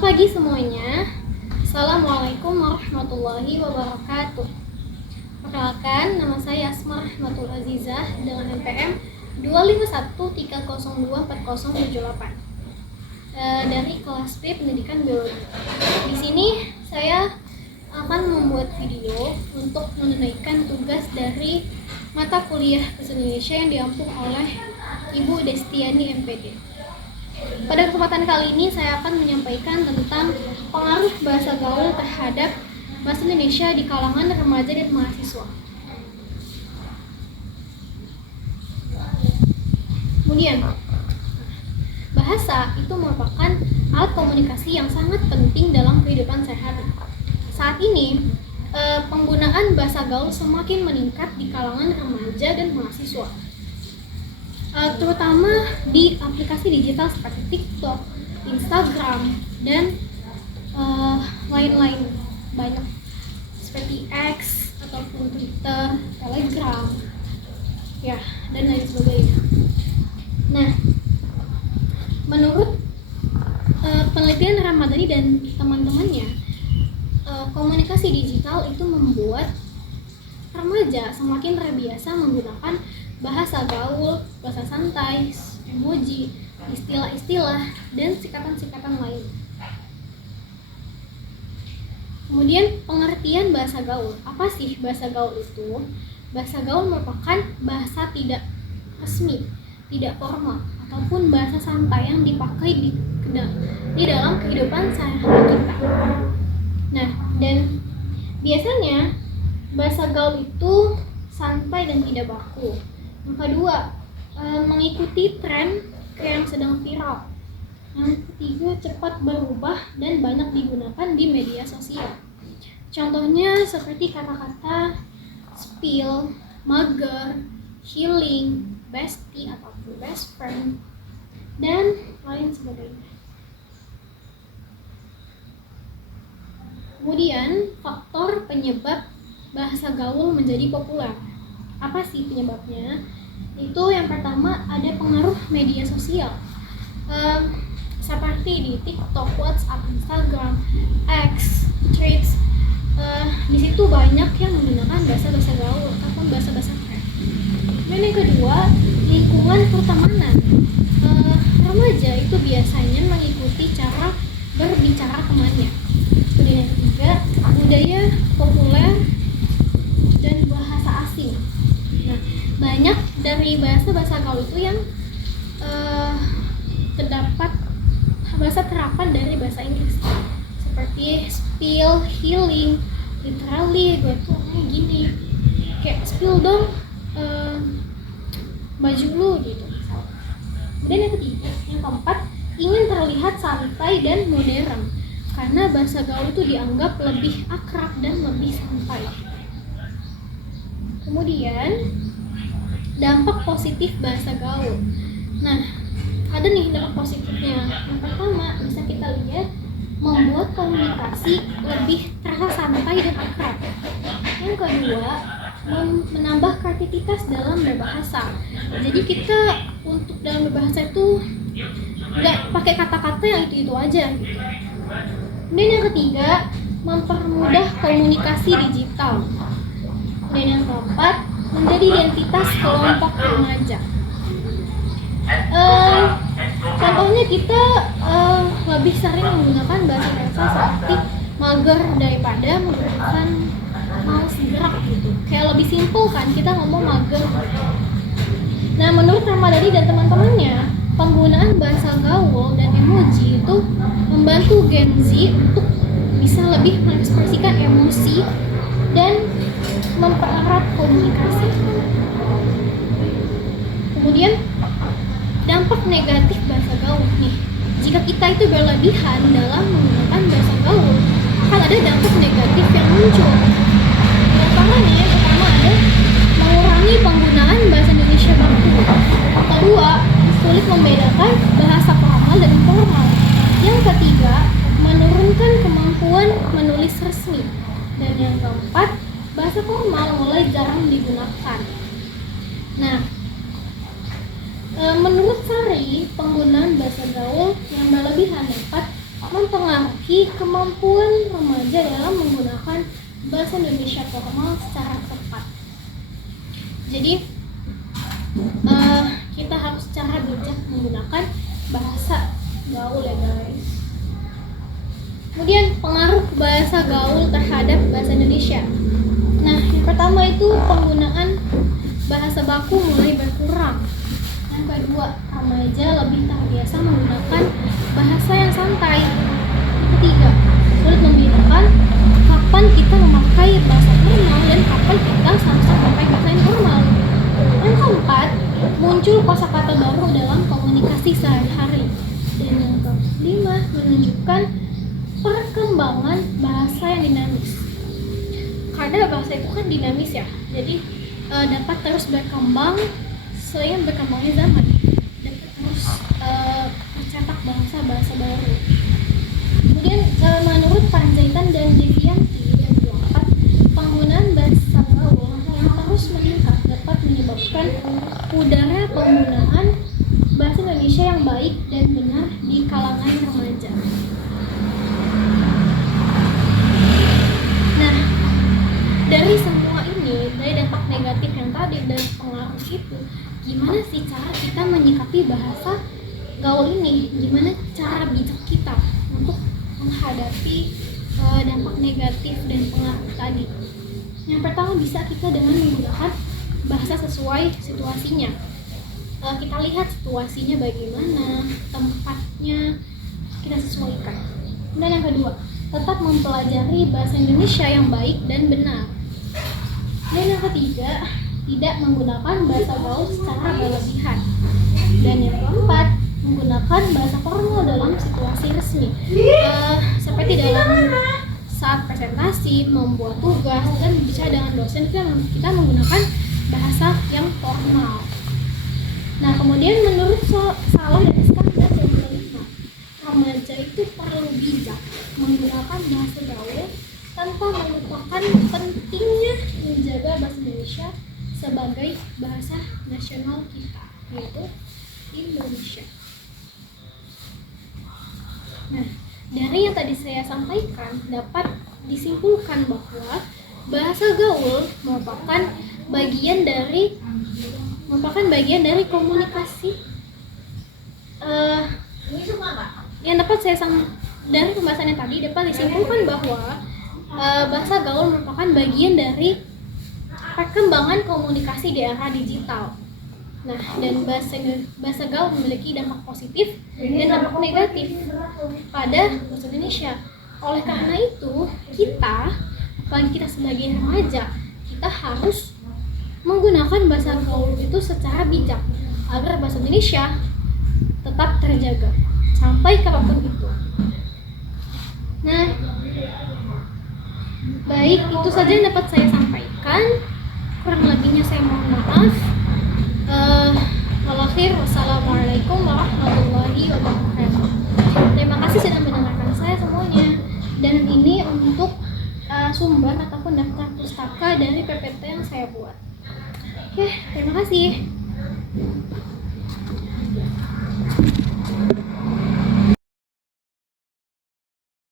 Selamat pagi semuanya. Assalamualaikum warahmatullahi wabarakatuh. Perkenalkan, nama saya Asma Rahmatul Azizah dengan NPM 251302408 dari kelas B Pendidikan Biologi. Di sini saya akan membuat video untuk menunaikan tugas dari mata kuliah Bahasa Indonesia yang diampu oleh Ibu Destiani MPD. Pada kesempatan kali ini saya akan menyampaikan tentang pengaruh bahasa gaul terhadap bahasa Indonesia di kalangan remaja dan mahasiswa. Kemudian, bahasa itu merupakan alat komunikasi yang sangat penting dalam kehidupan sehari-hari. Saat ini, penggunaan bahasa gaul semakin meningkat di kalangan remaja dan mahasiswa. Terutama di aplikasi digital seperti TikTok, Instagram, dan lain-lain banyak seperti X ataupun Twitter, Telegram, ya, dan lain sebagainya. Nah, menurut penelitian Ramadhani dan teman-temannya, komunikasi digital itu membuat remaja semakin terbiasa menggunakan bahasa gaul, bahasa santai, emoji, istilah-istilah, dan sikatan-sikatan lain. Kemudian pengertian bahasa gaul. Apa sih bahasa gaul itu? Bahasa gaul merupakan bahasa tidak resmi, tidak formal, ataupun bahasa santai yang dipakai di dalam kehidupan sehari-hari kita. Nah, dan biasanya bahasa gaul itu santai dan tidak baku. Yang kedua, mengikuti tren yang sedang viral. Yang ketiga, cepat berubah dan banyak digunakan di media sosial. Contohnya seperti kata-kata spill, mager, healing, bestie ataupun best friend, dan lain sebagainya. Kemudian, faktor penyebab bahasa gaul menjadi populer. Apa sih penyebabnya? Itu yang pertama, ada pengaruh media sosial, seperti di TikTok, WhatsApp, Instagram, X, Threads. Di situ banyak yang menggunakan bahasa-bahasa gaul atau bahasa-bahasa keren. Dan yang kedua, lingkungan pertemanan. Remaja itu biasanya mengikuti cara berbicara temannya. Kemudian yang ketiga, budaya populer dan bahasa asing. Nah, banyak dari bahasa gaul itu yang terdapat bahasa terapan dari bahasa Inggris, seperti spill, healing, literally, gue tuh gini, kayak spill dong baju lu gitu misalnya. Kemudian yang ketiga, yang keempat, ingin terlihat santai dan modern, karena bahasa gaul itu dianggap lebih akrab dan lebih santai. Kemudian dampak positif bahasa gaul. Nah, ada nih dampak positifnya. Yang pertama, bisa kita lihat membuat komunikasi lebih terasa santai dan akrab. Yang kedua, menambah kreativitas dalam berbahasa. Jadi kita untuk dalam berbahasa itu nggak pakai kata-kata yang itu aja gitu. Kemudian yang ketiga, mempermudah komunikasi digital. Dan yang keempat, menjadi identitas kelompok remaja. Contohnya kita lebih sering menggunakan bahasa-bahasa seperti mager daripada menggunakan malas gerak gitu. Kayak lebih simpel kan kita ngomong mager. Nah, menurut Ramadhani dan teman-temannya, penggunaan bahasa gaul dan emoji itu membantu Gen Z untuk bisa lebih mengekspresikan emosi dan mempererat komunikasi. Kemudian dampak negatif bahasa gaul nih. Jika kita itu berlebihan dalam menggunakan bahasa gaul, akan ada dampak negatif yang muncul. Pertama ada mengurangi penggunaan bahasa Indonesia baku. Kedua, sulit membedakan bahasa formal dan informal. Yang ketiga, menurunkan kemampuan menulis resmi. Dan yang keempat, bahasa formal mulai jarang digunakan. Nah, menurut Sari, penggunaan bahasa gaul yang berlebihan dapat mempengaruhi kemampuan remaja dalam menggunakan bahasa Indonesia formal secara tepat. Jadi kita harus secara bijak menggunakan bahasa gaul ya guys. Kemudian pengaruh bahasa gaul terhadap bahasa Indonesia. Nah, yang pertama itu penggunaan bahasa baku mulai berkurang. Yang kedua, remaja lebih terbiasa menggunakan bahasa yang santai. Yang ketiga, sulit membedakan kapan kita memakai bahasa formal dan kapan kita sama-sama memakai bahasa informal. Yang keempat, muncul kosakata baru dalam komunikasi sehari-hari. Dan yang kelima, menunjukkan perkembangan bahasa yang dinamis. Karena bahasa itu kan dinamis ya, jadi dapat terus berkembang seiring berkembangnya zaman, dapat terus mencetak bahasa-bahasa baru. Kemudian menurut Panjaitan dan Devianti yang 24, penggunaan bahasa gaul yang terus meningkat dapat menyebabkan pudarnya penggunaan bahasa Indonesia yang baik dan benar di kalangan remaja. Nah, dari semua ini, dari dampak negatif yang tadi dan pengaruh itu, gimana sih cara kita menyikapi bahasa gaul ini? Gimana cara bijak kita untuk menghadapi dampak negatif dan pengaruh tadi? Yang pertama, bisa kita dengan menggunakan bahasa sesuai situasinya. Kita lihat situasinya bagaimana, tempatnya kita sesuaikan. Dan yang kedua, tetap mempelajari bahasa Indonesia yang baik dan benar. Dan yang ketiga, tidak menggunakan bahasa gaul secara berlebihan. Dan yang keempat, menggunakan bahasa formal dalam situasi resmi, seperti dalam saat presentasi, membuat tugas, dan bicara dengan dosen, kita menggunakan bahasa yang formal. Nah, kemudian menurut Salah dan Iskandar yang kelima, remaja itu perlu bijak menggunakan bahasa gaul tanpa melupakan pentingnya menjaga bahasa Indonesia sebagai bahasa nasional kita, yaitu Indonesia. Nah, dari yang tadi saya sampaikan dapat disimpulkan bahwa bahasa gaul merupakan bagian dari komunikasi. Yang dapat saya dari pembahasannya tadi dapat disimpulkan bahwa bahasa gaul merupakan bagian dari perkembangan komunikasi di era digital. Nah, dan bahasa gaul memiliki dampak positif dan dampak negatif pada bahasa Indonesia. Oleh karena itu, apalagi kita sebagai remaja, kita harus menggunakan bahasa gaul itu secara bijak agar bahasa Indonesia tetap terjaga sampai kapanpun itu. Nah, baik, itu saja yang dapat saya sampaikan. Kurang lebihnya saya mohon maaf. Wassalamualaikum warahmatullahi wabarakatuh. Terima kasih sudah mendengarkan saya semuanya. Dan ini untuk sumber ataupun daftar pustaka dari PPT yang saya buat. Oke, terima kasih.